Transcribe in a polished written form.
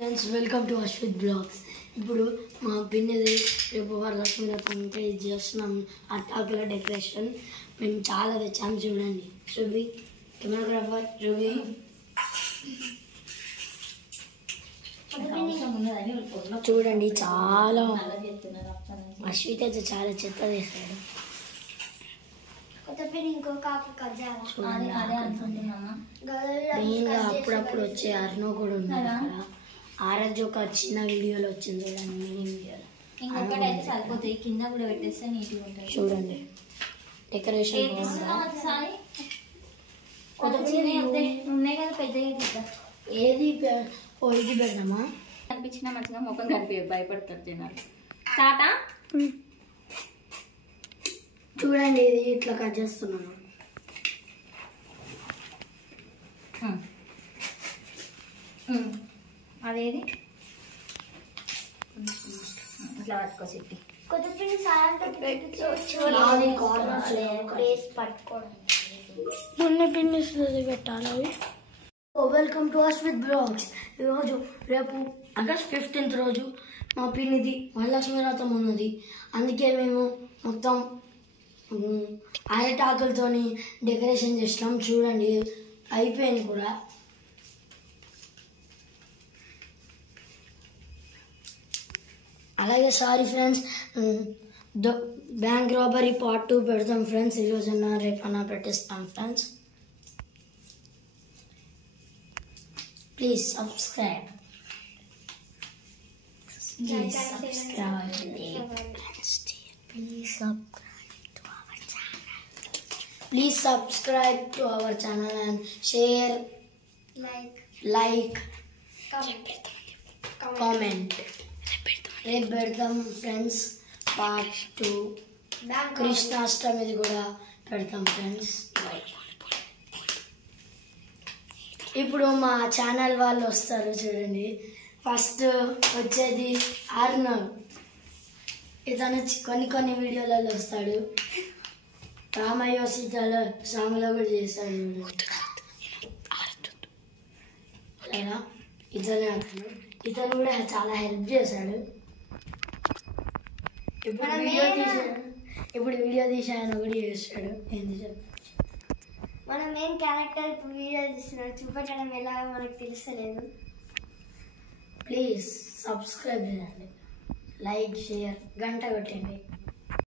Friends welcome to Ashwith blogs. ఇప్పుడు మా పిన్నిది రేపు వరలక్ష్మి వ్రతం ఇంకా ఇది చేస్తున్నాం. అట్టాకుల డెకరేషన్ మేము చాలా తెచ్చాం. చూడండి చూవి కెమెరాగ్రాఫర్ చూవి. చూడండి చాలా అశ్విత్ అయితే చాలా చెత్త చేశాడు. మెయిన్గా అప్పుడప్పుడు వచ్చే అర్నో కూడా ఉన్నాడు అక్కడ. ఆరోజు ఒక చిన్న వీడియోలో వచ్చింది చూడండి, మినీ వీడియోలో. ఇంకొకటి అయితే సరిపోతాయి, కింద కూడా పెట్టేస్తే నీట్గా ఉంటుంది. చూడండి డెకరేషన్ ఉన్నాయి కదా పెద్దగా. ఏది ఇది పెడదామా కనిపించినా మంచిగా ముఖం కనిపి భయపడతారు జనాలు. టాటా చూడండి, ఇది ఇట్లా కట్ చేస్తున్నాను. అదేది ఇట్లా పట్టుకో సిట్టి మొన్న పిన్నిస్తుంది పెట్టాలి అవి. Welcome to Ashwith blogs. ఈరోజు రేపు ఆగస్ట్ 15th రోజు మా పిన్నిది వరలక్ష్మి వ్రతం ఉన్నది. అందుకే మేము మొత్తం అరటాకులతో డెకరేషన్ చేసినాం. చూడండి అయిపోయింది కూడా. అలాగే sorry friends, bank robbery part 2 పెడతాం ఫ్రెండ్స్. ఈరోజన్నా రేపన్నా పెట్టిస్తాం friends. Please subscribe. Please subscribe to our channel and share, like, comment. రేపు పెడతాం ఫ్రెండ్స్ పార్ట్ 2. కృష్ణాష్టమిది కూడా పెడతాం ఫ్రెండ్స్. ఇప్పుడు మా ఛానల్ వాళ్ళు వస్తారు చూడండి. ఫస్ట్ వచ్చేది అర్నవ్. ఇతను కొన్ని వీడియోలలో వస్తాడు. రామయ్య సీతాలో సాంగ్లో కూడా చేస్తాడు. లేదా ఇతను కూడా చాలా హెల్ప్ చేశాడు. ఇప్పుడు వీడియో తీసాను కూడా చేస్తాడు. ఏంది చెప్పు. మన మెయిన్ క్యారెక్టర్ ఇప్పుడు వీడియో తీస్తున్నాడు, చూపెట్టడం ఎలాగో మనకు తెలుస్తలేదు. ప్లీజ్ సబ్స్క్రైబ్ చేయండి, లైక్, షేర్, గంట కొట్టండి.